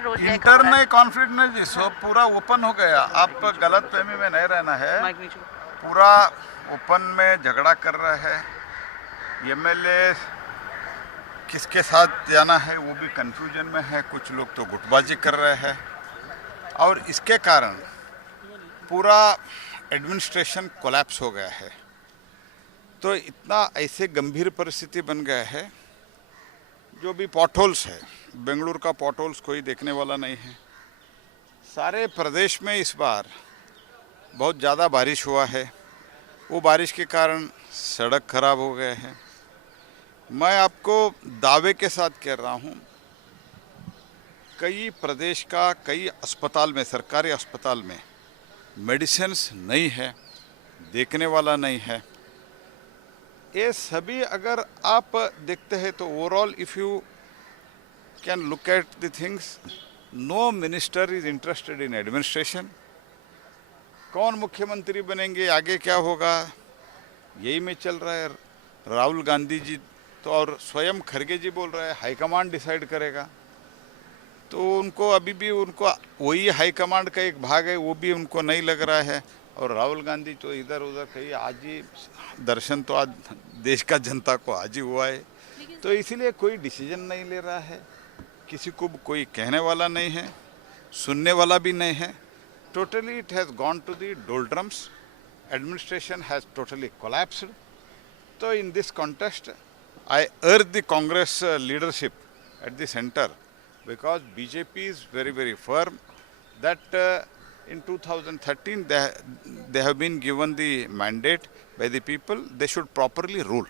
Inter में conflict नहीं जी, सब पूरा ओपन हो गया। आप गलत फहमी में नहीं रहना है। पूरा ओपन में झगड़ा कर रहे हैं। एमएलए किसके साथ जाना है वो भी कंफ्यूजन में है। कुछ लोग तो गुटबाजी कर रहे हैं और इसके कारण पूरा एडमिनिस्ट्रेशन कोलैप्स हो गया है। तो इतना ऐसे गंभीर परिस्थिति बन गया है। जो भी पॉटहोल्स है, बेंगलुरु का पॉटहोल्स कोई देखने वाला नहीं है। सारे प्रदेश में इस बार बहुत ज़्यादा बारिश हुआ है। वो बारिश के कारण सड़क खराब हो गए हैं। मैं आपको दावे के साथ कह रहा हूँ, कई प्रदेश का कई अस्पताल में, सरकारी अस्पताल में मेडिसिन्स नहीं है, देखने वाला नहीं है। ये सभी अगर आप देखते हैं तो overall if you can look at the things, no minister is interested in administration. कौन मुख्यमंत्री बनेंगे, आगे क्या होगा, यही में चल रहा है। राहुल गांधी जी तो और स्वयं खरगे जी बोल रहे हैं हाईकमांड डिसाइड करेगा। तो उनको अभी भी उनको वही हाईकमांड का एक भाग है, वो भी उनको नहीं लग रहा है। और राहुल गांधी तो इधर उधर कहीं, आज ही दर्शन तो आज देश का जनता को आज ही हुआ है। तो इसीलिए कोई डिसीजन नहीं ले रहा है, किसी को कोई कहने वाला नहीं है, सुनने वाला भी नहीं है। Totally it has gone to the doldrums. Administration has totally collapsed. तो in this context I urge the Congress leadership at the center, because BJP is very, very firm that in 2013 they have been given the mandate by the people. They should properly rule.